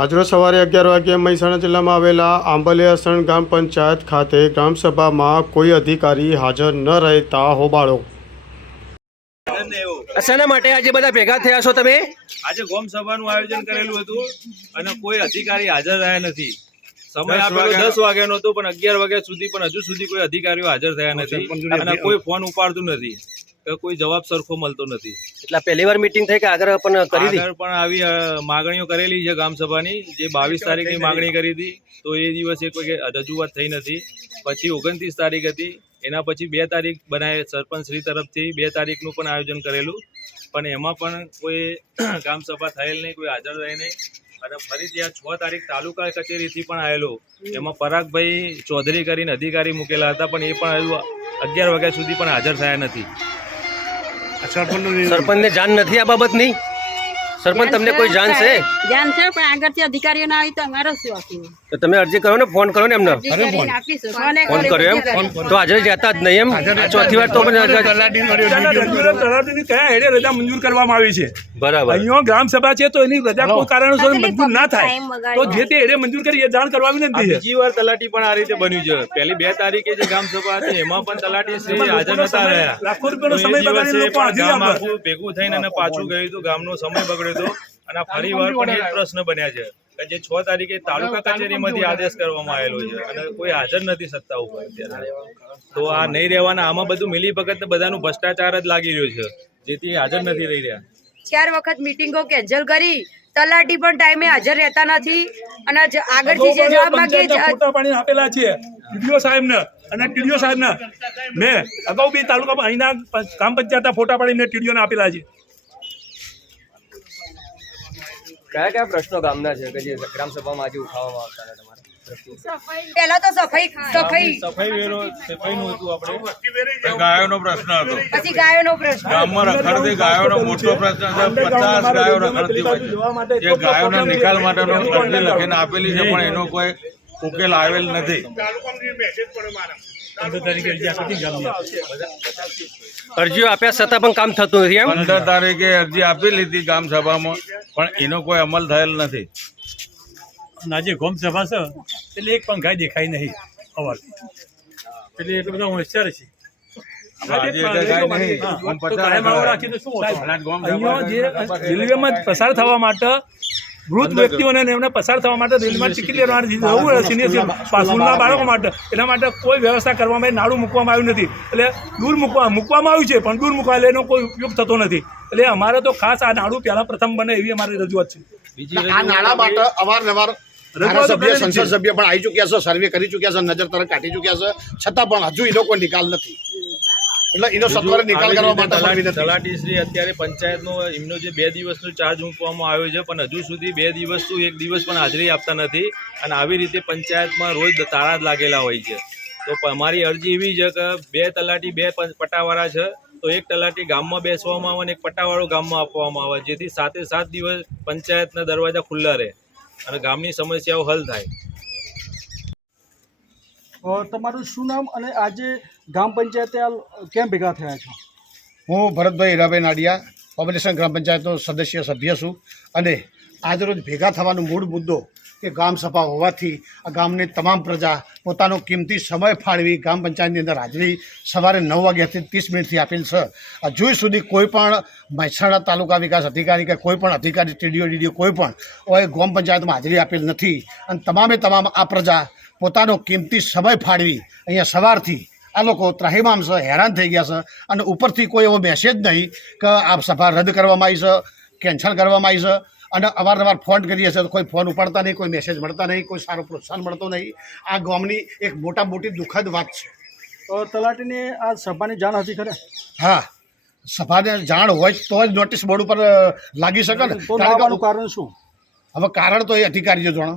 આજરોજ સવારે અગિયાર વાગ્યે મહેસાણા જિલ્લામાં આવેલા આંબલિયાસણ ગ્રામ પંચાયત ખાતે ગ્રામસભામાં કોઈ અધિકારી હાજર ન રહેતા હોબાળો. શેના માટે આજે બધા ભેગા થયા છો તમે? આજે ગોમ સભાનું આયોજન કરેલું હતું અને કોઈ અધિકારી હાજર રહ્યા નથી. સમય આપેલો દસ વાગ્યાનો હતો પણ અગિયાર વાગ્યા સુધી પણ હજુ સુધી કોઈ અધિકારીઓ હાજર થયા નથી અને કોઈ ફોન ઉપાડતું નથી. કોઈ જવાબ સરખો મળતો નથી. એટલે પહેલી વાર મીટિંગ થઈ કે આગળ પણ કરી આગળ પણ આવી માગણીઓ કરેલી છે ગામ સભાની. જે બાવીસ તારીખની માગણી કરી હતી તો એ દિવસે કોઈ રજૂઆત થઈ નથી. પછી ઓગણત્રીસ તારીખ હતી. એના પછી બે તારીખ બનાવે સરપંચ શ્રી તરફથી બે તારીખનું પણ આયોજન કરેલું. પણ એમાં પણ કોઈ ગામ સભા થયેલ નહીં કોઈ હાજર રહે નહીં. અને ફરી ત્યાં છ તારીખ તાલુકા કચેરીથી પણ આવેલો. એમાં પરાગભાઈ ચૌધરી કરીને અધિકારી મૂકેલા હતા પણ એ પણ હજુ અગિયાર વાગ્યા સુધી પણ હાજર થયા નથી. સરપંચને જાણ નથી આ બાબતની? સરપંચ તમને કોઈ જાણ છે? જાણ છે પણ આગળથી અધિકારીઓ ના આવી તો અમારો શું આપીએ તો તમે અરજી કરો ને ફોન કરો ને એમને. ફોન કર્યો એમ? તો હાજર જતા જ નહીં એમ? ચોથી વાર તો પણ તલાટીની કયા હેડે રજા મંજૂર કરવામાં આવી છે? બરાબર. અહીંયા ગ્રામ સભા છે તો એની રજા કોઈ કારણોસર મંજૂર ના થાય. તો જે તે હેડે મંજૂર કરી એ જાણ કરવા વિનંતી છે બીજી વાર તલાટી પણ આ રીતે બન્યું છે. પહેલી બે તારીખે જે ગ્રામ સભા હતી એમાં પણ તલાટી શ્રી હાજર નતા રહ્યા. લાખો રૂપિયાનો સમય બગાડીને લોકો હાજરી આપે. ભેગું થઈને અને પાછું ગયું હતું ગામનો સમય બગડ્યો હતો. અને ફરી વાર પણ એ પ્રશ્ન બન્યા છે. કે જે છ તારીખે તાલુકા કચેરીમાંથી આદેશ કરવામાં આવેલો છે. અને કોઈ હાજર નથી સત્તા ઉપર અત્યારે. તો આ નહીં રહેવાના આમાં બધું મિલી ભગત બધાનું ભ્રષ્ટાચાર જ લાગી રહ્યું છે. જેથી હાજર નથી રહી રહ્યા. ચાર વખત મિટિંગો કેન્સલ કરી. તલાટી પણ ટાઈમે હાજર રહેતા નથી. અને જ- આગળથી જે જવાબ માંગે પંચાયતના ફોટા આપેલા છે ટીડીઓ સાહેબને અને ટીડીઓ સાહેબને. મેં અગાઉ બી તાલુકામાં અહીંના ગ્રામ પંચાયતના ફોટા પાડીને ટીડીઓને આપેલા છે કયા કયા પ્રશ્નો ગામના છે? કે જે ગ્રામ સભામાં આજે ઉઠાવવામાં આવતા હતા તમારા? પહેલા તો સફાઈ સફાઈ. સફાઈ વેરો સફાઈનું હતું આપણે. ગાયોનો પ્રશ્ન હતો. પછી ગાયોનો પ્રશ્ન. ગામમાં રખડતી ગાયોનો મોટો પ્રશ્ન છે. પચાસ ગાયો રખડતી હોય. છે જે ગાયોના નિકાલ માટેનો અરજી લખીને આપેલી છે પણ એનો કોઈ ઉકેલ આવેલ નથી. અરજીઓ આપ્યા છતાં પણ કામ થતું નથી એમ? પંદર તારીખે અરજી આપી લીધી ગામ સભામાં પણ એનો કોઈ અમલ થયેલ નથી. અને આજે ગોમ સભા છે એટલે એક પણ ગાય દેખાય નહીં અવાજ. એટલે એટલો બધા હોશિયાર છે. રેલવેમાં પસાર થવા માટે વૃદ્ધ વ્યક્તિઓને એમને પસાર થવા માટે રેલવેમાં ટિકિટ લેવાની જવું સિનિયર સ્કૂલના બાળકો માટે. એના માટે કોઈ વ્યવસ્થા કરવામાં નાડું મૂકવામાં આવ્યું નથી. એટલે દૂર મૂકવા મૂકવામાં આવ્યું છે પણ દૂર મૂકવા એટલે એનો કોઈ ઉપયોગ થતો નથી. એટલે અમારે તો ખાસ આ નાડું પહેલાં પ્રથમ બને એવી અમારી રજૂઆત છે. આ નાણાં માટે અવારનવાર ધારાસભ્ય સંસદ સભ્ય પણ આવી ચૂક્યા છે સર્વે કરી ચૂક્યા છે નજર તરફ કાઢી ચૂક્યા છે. છતાં પણ હજુ એનો કોઈ નિકાલ નથી. એટલે એનો સત્વરે નિકાલ કરવા માટે પણ વિનંતી છે. તલાટી શ્રી અત્યારે પંચાયતનો એમનો જે બે દિવસનો ચાર્જ મૂકવામાં આવ્યો છે પણ હજુ સુધી બે દિવસ શું એક દિવસ પણ હાજરી આપતા નથી. અને આવી રીતે પંચાયતમાં રોજ તાળા જ લાગેલા હોય છે. તો અમારી અરજી એવી છે કે બે તલાટી બે પટાવાળા છે તો એક તલાટી ગામમાં બેસવામાં આવે અને એક પટાવાળો ગામમાં આપવામાં આવે જેથી સાતે સાત દિવસ પંચાયતના દરવાજા ખુલ્લા રહે. અને ગામની સમસ્યાઓ હલ થાય. તમારું શું નામ અને આજે ગ્રામ પંચાયતે આ કેમ ભેગા થયા છો? હું ભરતભાઈ હીરાભાઈ નાડિયા કોમ્બિનેશન ગ્રામ પંચાયતનો સદસ્ય સભ્ય છું. અને આજરોજ ભેગા થવાનો મૂળ મુદ્દો કે ગામ સભા હોવાથી આ ગામની તમામ પ્રજા પોતાનો કિંમતી સમય ફાળવી ગામ પંચાયતની અંદર હાજરી સવારે નવ વાગ્યાથી ત્રીસ મિનિટથી આપેલ છે. હજુ સુધી કોઈ પણ મહેસાણા તાલુકા વિકાસ અધિકારી કે કોઈ પણ અધિકારી, ટીડીઓ, ડીડીઓ કોઈ પણ હવે ગામ પંચાયતમાં હાજરી આપેલ નથી. અને તમામે તમામ આ પ્રજા પોતાનો કિંમતી સમય ફાળવી અહીંયા સવારથી આ લોકો ત્રાહિમામ છે, હેરાન થઈ ગયા છે અને ઉપરથી કોઈ એવો મેસેજ નહીં કે આ સભા રદ કરવામાં આવી છે કેન્સલ કરવામાં આવી છે. અને અવારનવાર ફોન કરીએ છીએ તો કોઈ ફોન ઉપાડતા નહીં કોઈ મેસેજ મળતા નહીં કોઈ સારું પ્રોત્સાહન મળતો નહીં. આ ગામની એક મોટા મોટી દુઃખદ વાત છે. તો તલાટીને આ સભાની જાણ હતી ખરે? હા સભાને જાણ હોય તો જ નોટિસ બોર્ડ ઉપર લાગી શકે ને. કારણ શું? હવે કારણ તો એ અધિકારીઓ જાણો.